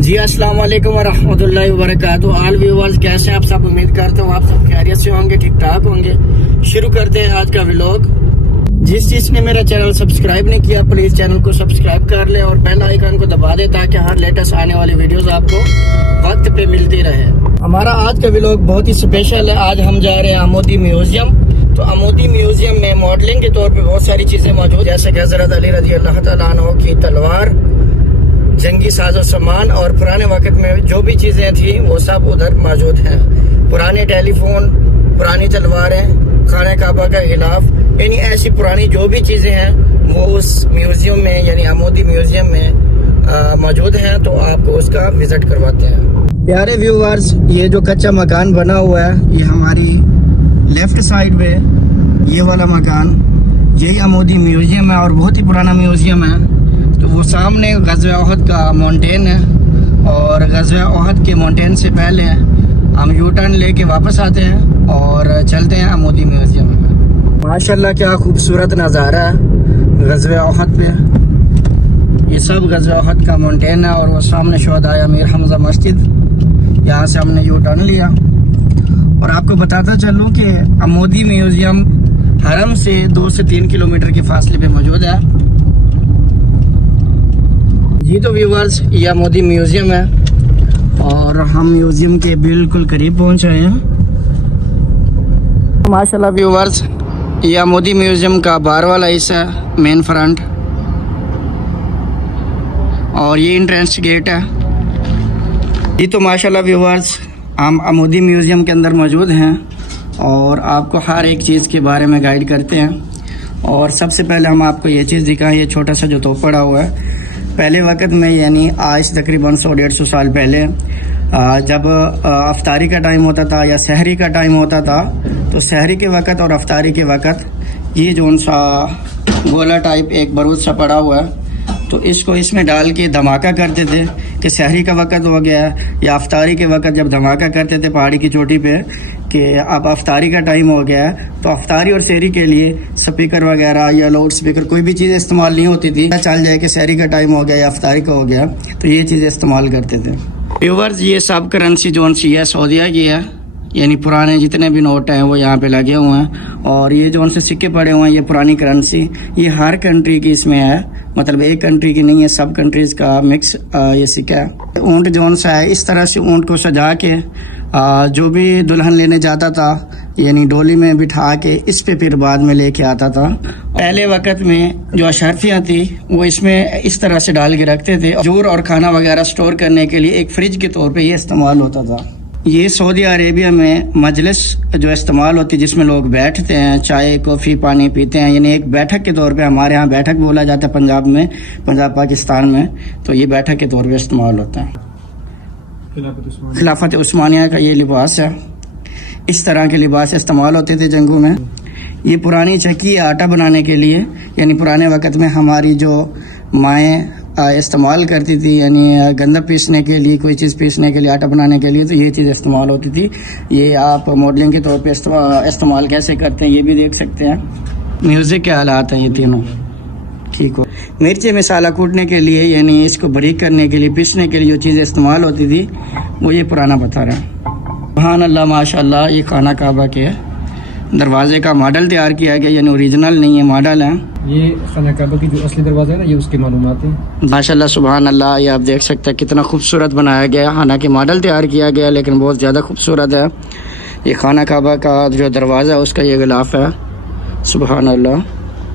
जी अस्सलाम वालेकुम वरहमतुल्लाहि वबरकातुहू। ऑल व्यूअर्स कैसे हैं आप सब? उम्मीद करता हूँ आप सब खैरियत से होंगे, ठीक ठाक होंगे। शुरू करते हैं आज का व्लॉग। जिसने मेरा चैनल सब्सक्राइब नहीं किया प्लीज चैनल को सब्सक्राइब कर ले और बेल आइकन को दबा दे ताकि हर लेटेस्ट आने वाली वीडियोस आपको वक्त पे मिलती रहे। हमारा आज का व्लॉग बहुत ही स्पेशल है। आज हम जा रहे हैं आमोदी म्यूजियम। तो आमोदी म्यूजियम में मॉडलिंग के तौर पे बहुत सारी चीजें मौजूद, जैसे कि हजरत अली रजी अल्लाह तआला अन्हु की तलवार, जंगी साजो सामान और पुराने वक्त में जो भी चीजें थी वो सब उधर मौजूद हैं। पुराने टेलीफोन, पुरानी तलवारें, खाने काबा का गिलाफ, यानी ऐसी पुरानी जो भी चीजें हैं वो उस म्यूजियम में यानी आमोदी म्यूजियम में मौजूद हैं। तो आपको उसका विजिट करवाते हैं। प्यारे व्यूअर्स, ये जो कच्चा मकान बना हुआ है ये हमारी लेफ्ट साइड पे ये वाला मकान, यही आमोदी म्यूजियम है और बहुत ही पुराना म्यूजियम है। तो वो सामने ग़ज़वा उहद का माउंटेन है और ग़ज़वा उहद के माउंटेन से पहले हम यू टर्न लेके वापस आते हैं और चलते हैं आमोदी म्यूजियम में। माशाल्लाह क्या खूबसूरत नज़ारा है ग़ज़वा उहद पे। ये सब ग़ज़वा उहद का माउंटेन है और वो सामने शोहदाए अमीर हमजा मस्जिद, यहाँ से हमने यू टर्न लिया। और आपको बताता चलूँ कि आमोदी म्यूजियम हरम से 2 से 3 किलोमीटर के फासले पे मौजूद है। जी तो व्यूअर्स, ये आमोदी म्यूजियम है और हम म्यूजियम के बिल्कुल करीब पहुंच रहे हैं। माशाल्लाह व्यूअर्स, ये आमोदी म्यूजियम का बाहर वाला हिस्सा है, मेन फ्रंट, और ये एंट्रेंस गेट है। जी तो माशाल्लाह व्यूअर्स, हम आमोदी म्यूजियम के अंदर मौजूद हैं और आपको हर एक चीज़ के बारे में गाइड करते हैं। और सबसे पहले हम आपको ये चीज़ दिखाएं, ये छोटा सा जो तोप पड़ा हुआ है। पहले वक्त में यानी आज तकरीबन 100-150 साल पहले जब अफ्तारी का टाइम होता था या सहरी का टाइम होता था, तो सहरी के वक्त और अफ्तारी के वक्त ये जो सा गोला टाइप एक बारूद सा पड़ा हुआ है, तो इसको इसमें डाल के धमाका करते थे कि सहरी का वक्त हो गया या अफ्तारी के वक्त जब धमाका करते थे पहाड़ी की चोटी पे कि अब अफ्तारी का टाइम हो गया है। तो अफ्तारी और सहरी के लिए स्पीकर वगैरह या लाउड स्पीकर कोई भी चीज़ इस्तेमाल नहीं होती थी। चल जाए कि सहरी का टाइम हो गया या अफ्तारी का हो गया, तो ये चीज़ें इस्तेमाल करते थे। व्यूअर्स, ये सब करेंसी जो सी है सऊदीया की है, यानी पुराने जितने भी नोट हैं वो यहाँ पे लगे हुए हैं। और ये जो से सिक्के पड़े हुए हैं ये पुरानी करेंसी, ये हर कंट्री की इसमें है, मतलब एक कंट्री की नहीं है, सब कंट्रीज का मिक्स ये सिक्का है। ऊँट जो सा है इस तरह से ऊँट को सजा के जो भी दुल्हन लेने जाता था यानी डोली में बिठा के इस पे फिर बाद में लेके आता था। पहले वक्त में जो अशरफियाँ थी वो इसमें इस तरह से डाल के रखते थे। खजूर और खाना वगैरह स्टोर करने के लिए एक फ्रिज के तौर पे ये इस्तेमाल होता था। ये सऊदी अरेबिया में मजलिस जो इस्तेमाल होती है जिसमें लोग बैठते हैं, चाय कॉफ़ी पानी पीते हैं, यानी एक बैठक के तौर पे, हमारे यहाँ बैठक बोला जाता है पंजाब में, पंजाब पाकिस्तान में, तो ये बैठक के तौर पे इस्तेमाल होता है। खिलाफत उस्मानिया का ये लिबास है, इस तरह के लिबास इस्तेमाल होते थे जंगों में। ये पुरानी चक्की आटा बनाने के लिए, यानी पुराने वक्त में हमारी जो माएँ इस्तेमाल करती थी, यानी गंदा पीसने के लिए, कोई चीज़ पीसने के लिए, आटा बनाने के लिए, तो ये चीज़ इस्तेमाल होती थी। ये आप मॉडलिंग के तौर पे इस्तेमाल कैसे करते हैं ये भी देख सकते हैं। म्यूज़िक के आलात हैं ये तीनों, ठीक हो। मिर्ची मसाला कूटने के लिए यानी इसको बारीक करने के लिए, पीसने के लिए जो चीज़ें इस्तेमाल होती थी वो ये पुराना बता रहा है। सुभान अल्लाह माशाल्लाह, ये खाना काबा के दरवाजे का मॉडल तैयार किया गया, यानी ओरिजिनल नहीं है, मॉडल है। ये खाना काबा की जो असली दरवाजा है ना, ये उसकी मालूमात है। माशाल्लाह सुभान अल्लाह, ये आप देख सकते हैं कितना खूबसूरत बनाया गया। हालांकि मॉडल तैयार किया गया लेकिन बहुत ज़्यादा खूबसूरत है। ये खाना काबा का जो दरवाज़ा है उसका ये गिलाफ है। सुभान अल्लाह।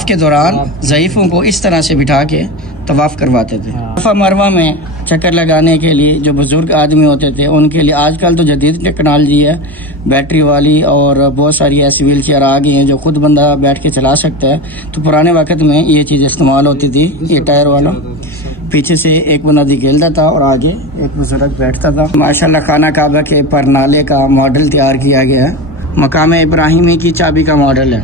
के दौरान ज़ईफ़ों को इस तरह से बिठा के तवाफ़ करवाते थे। सफ़ा मरवा में चक्कर लगाने के लिए जो बुजुर्ग आदमी होते थे उनके लिए आजकल तो जदीद टेक्नोलॉजी है, बैटरी वाली, और बहुत सारी ऐसी व्हील चेयर आ गई हैं जो खुद बंदा बैठ के चला सकता है। तो पुराने वक्त में ये चीज़ इस्तेमाल होती थी। ये टायर वाला पीछे से एक बंदा दिखेलता था और आगे एक बुजुर्ग बैठता था। माशाल्लाह खाना काबा के परनाले का मॉडल तैयार किया गया है। मकाम इब्राहिमी की चाबी का मॉडल है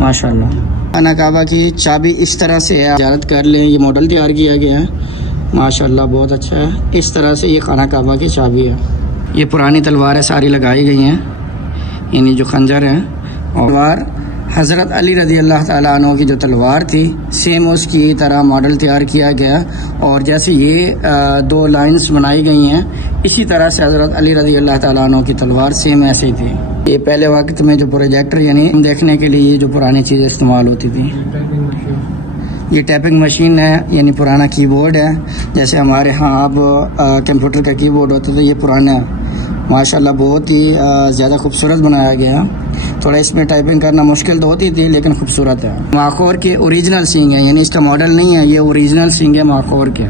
माशाल्लाह। खाना काबा की चाबी इस तरह से है, ज़ियारत कर लें, ये मॉडल तैयार किया गया है माशाल्लाह, बहुत अच्छा है। इस तरह से ये खाना काबा की चाबी है। ये पुरानी तलवारें सारी लगाई गई हैं, यानी जो खंजर है, और तलवार हज़रत अली रज़ी अल्लाह ताला अन्हु की जो तलवार थी सेम उसकी तरह मॉडल तैयार किया गया। और जैसे ये दो लाइंस बनाई गई हैं इसी तरह से हज़रत अली रज़ी अल्लाह ताला अन्हु की तलवार सेम ऐसे ही थी। ये पहले वक्त में जो प्रोजेक्टर यानी देखने के लिए ये जो पुरानी चीज़ें इस्तेमाल होती थी, ये टाइपिंग मशीन है यानी पुराना कीबोर्ड है। जैसे हमारे यहाँ अब कंप्यूटर का कीबोर्ड होता था, ये पुराना है माशाल्लाह, बहुत ही ज़्यादा खूबसूरत बनाया गया। थोड़ा इसमें टाइपिंग करना मुश्किल तो होती थी लेकिन खूबसूरत है। माखोर के ओरिजिनल सींग है, यानी इसका मॉडल नहीं है, ये ओरिजिनल सींग है माखोर के।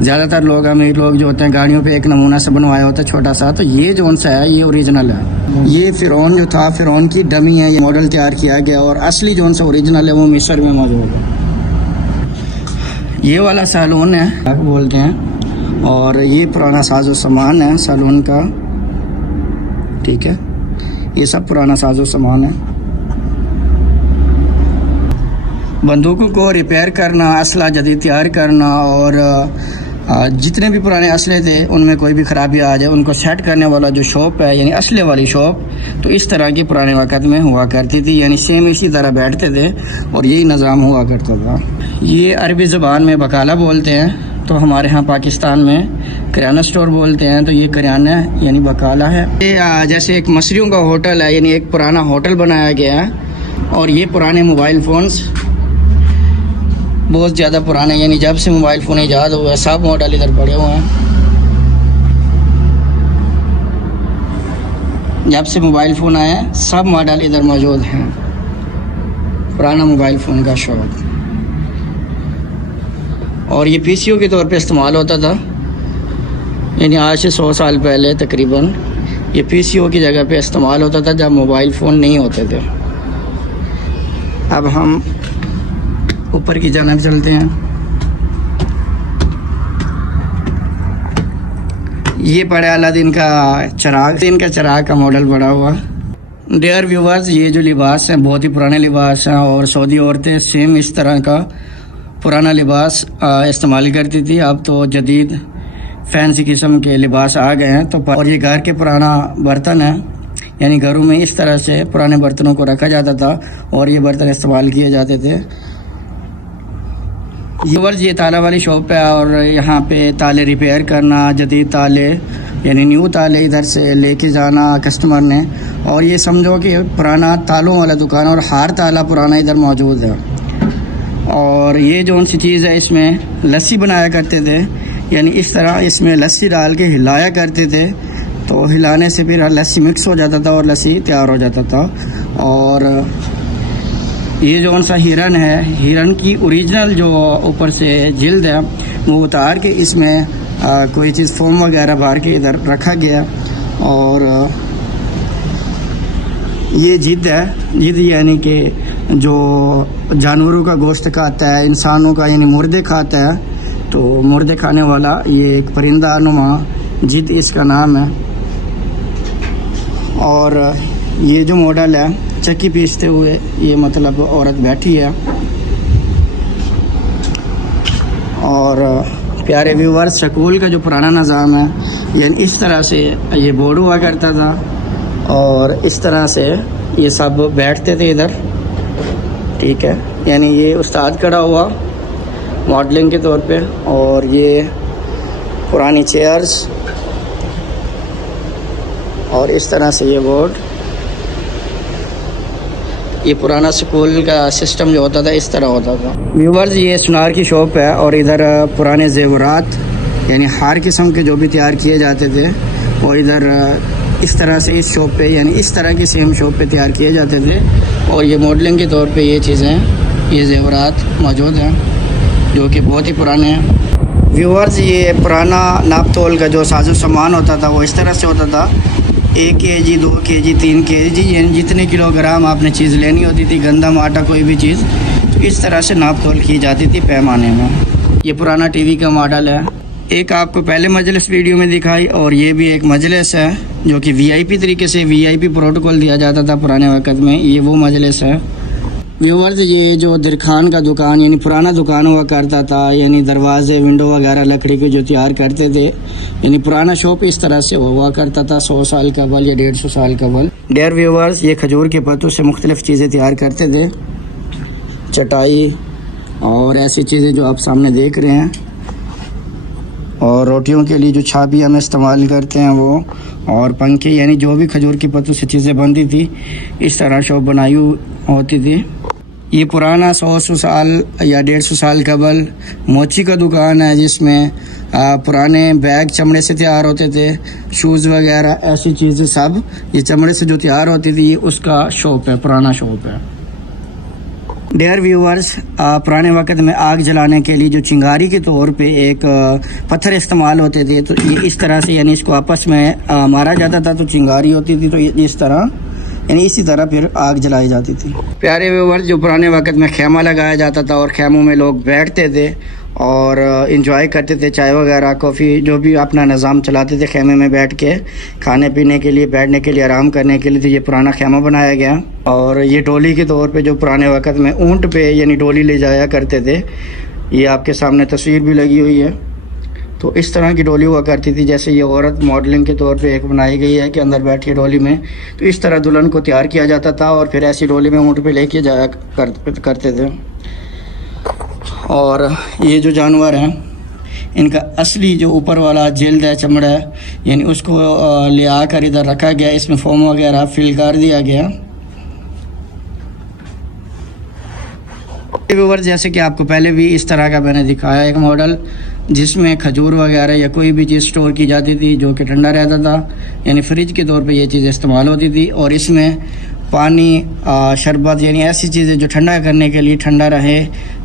ज़्यादातर लोग अमीर लोग जो होते हैं गाड़ियों पे एक नमूना से बनवाया होता है छोटा सा, तो ये जो सा है ये ओरिजिनल है। ये फिरौन जो था फिरौन की डमी है, ये मॉडल तैयार किया गया और असली जो सा ओरिजिनल है वो मिस्र में मौजूद है। ये वाला सैलून है बोलते हैं और ये पुराना साजो सामान है सैलून का, ठीक है, ये सब पुराना साजो सामान है। बंदूकों को रिपेयर करना, असला जदीद तैयार करना और जितने भी पुराने असले थे उनमें कोई भी खराबी आ जाए उनको सेट करने वाला जो शॉप है यानी असले वाली शॉप, तो इस तरह की पुराने वक़्त में हुआ करती थी, यानी सेम इसी तरह बैठते थे और यही निज़ाम हुआ करता था। ये अरबी ज़बान में बकाला बोलते हैं, तो हमारे यहाँ पाकिस्तान में किराना स्टोर बोलते हैं, तो ये किराना यानी बकाला है। ये जैसे एक मसरियों का होटल है, यानी एक पुराना होटल बनाया गया है। और ये पुराने मोबाइल फ़ोन्स बहुत ज़्यादा पुराने, यानी जब से मोबाइल फ़ोन ईजाद हुआ है सब मॉडल इधर पड़े हुए हैं। जब से मोबाइल फ़ोन आया सब मॉडल इधर मौजूद हैं। पुराना मोबाइल फ़ोन का शौक। और ये पीसीओ के तौर पे इस्तेमाल होता था, यानी आज से 100 साल पहले तकरीबन ये पीसीओ की जगह पे इस्तेमाल होता था जब मोबाइल फ़ोन नहीं होते थे। अब हम ऊपर की जानिब चलते हैं। ये पड़ा अलादीन का चिराग, दिन का चिराग का मॉडल पड़ा हुआ। डियर व्यूवर्स, ये जो लिबास है बहुत ही पुराने लिबास हैं और सऊदी औरतें सेम इस तरह का पुराना लिबास इस्तेमाल करती थी। अब तो जदीद फैंसी किस्म के लिबास आ गए हैं। तो और ये घर के पुराना बर्तन है, यानी घरों में इस तरह से पुराने बर्तनों को रखा जाता था और ये बर्तन इस्तेमाल किए जाते थे। ये ताला वाली शॉप है और यहाँ पे ताले रिपेयर करना, जदीद ताले यानी न्यू ताले इधर से लेके जाना कस्टमर ने। और ये समझो कि पुराना तालों वाला दुकान और हर ताला पुराना इधर मौजूद है। और ये जो सी चीज़ है इसमें लस्सी बनाया करते थे, यानी इस तरह इसमें लस्सी डाल के हिलाया करते थे, तो हिलाने से फिर लस्सी मिक्स हो जाता था और लस्सी तैयार हो जाता था। और ये जो सा हिरन है, हिरन की ओरिजिनल जो ऊपर से जिल्द है वो उतार के इसमें कोई चीज़ फोम वगैरह भर के इधर रखा गया। और ये जिद है, जिद यानी कि जो जानवरों का गोश्त खाता है, इंसानों का यानी मुर्दे खाता है, तो मुर्दे खाने वाला ये एक परिंदा नुमा जिद इसका नाम है। और ये जो मॉडल है चक्की पीसते हुए ये मतलब औरत बैठी है। और प्यारे व्यूवर्स, स्कूल का जो पुराना निज़ाम है यानी इस तरह से ये बोर्ड हुआ करता था और इस तरह से ये सब बैठते थे इधर, ठीक है, यानी ये उस्ताद खड़ा हुआ मॉडलिंग के तौर पे और ये पुरानी चेयर्स और इस तरह से ये बोर्ड। ये पुराना स्कूल का सिस्टम जो होता था इस तरह होता था। व्यूवर्स, ये सुनार की शॉप है और इधर पुराने जेवरात यानी हर किस्म के जो भी तैयार किए जाते थे वो इधर इस तरह से इस शॉप पे यानी इस तरह की सेम शॉप पे तैयार किए जाते थे। और ये मॉडलिंग के तौर पे ये चीज़ें, ये जेवरात मौजूद हैं जो कि बहुत ही पुराने हैं। व्यूवर्स, ये पुराना नाप तोल का जो साजो सामान होता था वो इस तरह से होता था, 1 केजी 2 केजी 3 केजी यानी जितने किलोग्राम आपने चीज़ लेनी होती थी, गंदम आटा कोई भी चीज़, तो इस तरह से नाप तोल की जाती थी पैमाने में। ये पुराना टीवी का मॉडल है। एक आपको पहले मजलिस वीडियो में दिखाई और ये भी एक मजलिस है जो कि वीआईपी तरीके से वीआईपी प्रोटोकॉल दिया जाता था पुराने वक्त में, ये वो मजलिस है। व्यूअर्स ये जो दिरखान का दुकान यानी पुराना दुकान हुआ करता था, यानी दरवाजे विंडो वगैरह लकड़ी के जो तैयार करते थे, यानी पुराना शॉप इस तरह से हुआ करता था 100 साल कबल या 150 साल कबल। डियर व्यूअर्स ये खजूर के पत्तों से मुख्तलिफ चीज़ें तैयार करते थे, चटाई और ऐसी चीज़ें जो आप सामने देख रहे हैं, और रोटियों के लिए जो छाबी हम इस्तेमाल करते हैं वो, और पंखे, यानी जो भी खजूर के पत्तों से चीज़ें बनती थी इस तरह शॉप बनाई होती थी। ये पुराना 100 साल या 150 साल कबल मोची का दुकान है, जिसमें पुराने बैग चमड़े से तैयार होते थे, शूज़ वगैरह ऐसी चीज़ें सब ये चमड़े से जो तैयार होती थी, उसका शॉप है, पुराना शॉप है। डियर व्यूअर्स पुराने वक्त में आग जलाने के लिए जो चिंगारी के तौर पे एक पत्थर इस्तेमाल होते थे, तो ये इस तरह से यानी इसको आपस में मारा जाता था, तो चिंगारी होती थी, तो इस तरह यानी इसी तरह फिर आग जलाई जाती थी। प्यारे व्यूअर्स जो पुराने वक्त में खेमा लगाया जाता था और खेमों में लोग बैठते थे और इंजॉय करते थे, चाय वगैरह कॉफ़ी जो भी अपना निज़ाम चलाते थे खेमे में बैठ के, खाने पीने के लिए, बैठने के लिए, आराम करने के लिए। तो ये पुराना खेमा बनाया गया, और ये डोली के तौर पे जो पुराने वक्त में ऊँट पे यानी डोली ले जाया करते थे, ये आपके सामने तस्वीर भी लगी हुई है। तो इस तरह की डोली हुआ करती थी, जैसे ये औरत मॉडलिंग के तौर पे एक बनाई गई है कि अंदर बैठी डोली में, तो इस तरह दुल्हन को तैयार किया जाता था और फिर ऐसी डोली में ऊँट पे लेके जाया करते थे। और ये जो जानवर हैं इनका असली जो ऊपर वाला जल्द है, चमड़ा है, यानी उसको ले आकर इधर रखा गया, इसमें फोम वगैरह फिल कर दिया गया। व्यूअर्स जैसे कि आपको पहले भी इस तरह का मैंने दिखाया एक मॉडल, जिसमें खजूर वगैरह या कोई भी चीज़ स्टोर की जाती थी जो कि ठंडा रहता था, यानी फ्रिज के तौर पे ये चीज़ इस्तेमाल होती थी। और इसमें पानी, शरबत, यानी ऐसी चीज़ें जो ठंडा करने के लिए ठंडा रहे,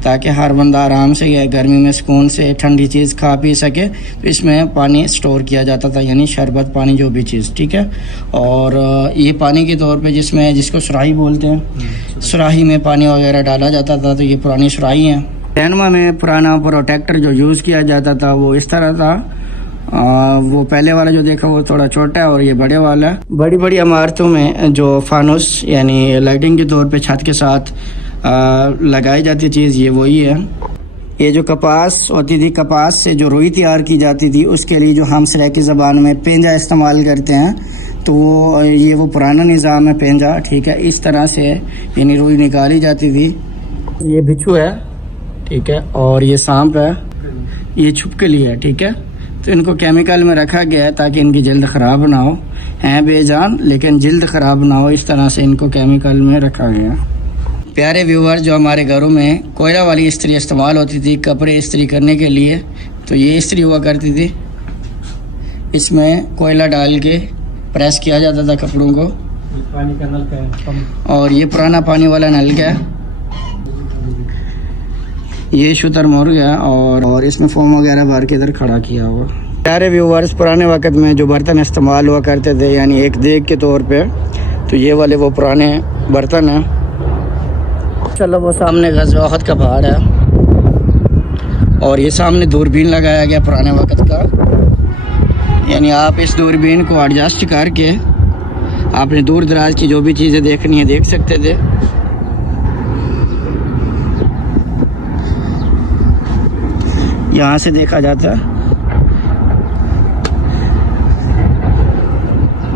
ताकि हर बंदा आराम से या गर्मी में सुकून से ठंडी चीज़ खा पी सके, तो इसमें पानी स्टोर किया जाता था, यानी शरबत, पानी, जो भी चीज़, ठीक है। और ये पानी के तौर पे जिसको सुराही बोलते हैं, सुराही में पानी वगैरह डाला जाता था, तो ये पुरानी सुराही है। डेनमा में पुराना प्रोटेक्टर जो यूज़ किया जाता था वो इस तरह था, वो पहले वाला जो देखा वो थोड़ा छोटा है और ये बड़े वाला है। बड़ी बड़ी इमारतों में जो फानुस यानी लाइटिंग के तौर पे छत के साथ लगाई जाती चीज़ ये वही है। ये जो कपास होती थी, कपास से जो रुई तैयार की जाती थी, उसके लिए जो हम सराइकी ज़बान में पेंजा इस्तेमाल करते हैं, तो वो पुराना निज़ाम है पेंजा, ठीक है। इस तरह से यानी रुई निकाली जाती थी। ये बिच्छू है, ठीक है, और ये सांप है, ये छुपकली है, ठीक है। तो इनको केमिकल में रखा गया है ताकि इनकी जल्द ख़राब ना हो, हैं बेजान लेकिन जल्द ख़राब ना हो, इस तरह से इनको केमिकल में रखा गया। प्यारे व्यूअर जो हमारे घरों में कोयला वाली इस्त्री इस्तेमाल होती थी कपड़े इस्त्री करने के लिए, तो ये इस्त्री हुआ करती थी, इसमें कोयला डाल के प्रेस किया जाता था कपड़ों को। पानी का नल का, और ये पुराना पानी वाला नल का, ये शुतुरमुर्ग है, और इसमें फोम वगैरह भर के इधर खड़ा किया हुआ। प्यारे व्यूअर्स पुराने वक्त में जो बर्तन इस्तेमाल हुआ करते थे, यानी एक देग के तौर पे, तो ये वाले वो पुराने बर्तन हैं। चलो वो सामने ग़ज़वा उहद का पहाड़ है, और ये सामने दूरबीन लगाया गया पुराने वक्त का, यानी आप इस दूरबीन को एडजस्ट करके आपने दूर दराज की जो भी चीज़ें देखनी है देख सकते थे। यहाँ से देखा जाता है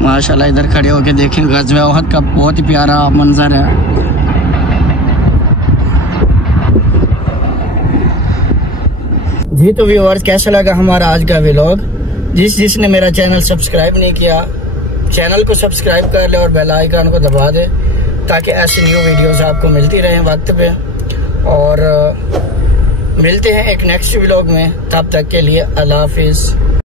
माशाल्लाह। इधर खड़े होके देखें ग़ज़वा उहद का बहुत ही प्यारा मंजर है। जी तो व्यूअर्स कैसा लगा हमारा आज का व्लॉग? जिसने मेरा चैनल सब्सक्राइब नहीं किया, चैनल को सब्सक्राइब कर ले और बेल आइकन को दबा दे, ताकि ऐसी न्यू वीडियोस आपको मिलती रहें वक्त पे। और मिलते हैं एक नेक्स्ट व्लॉग में, तब तक के लिए अल्लाह हाफिज़।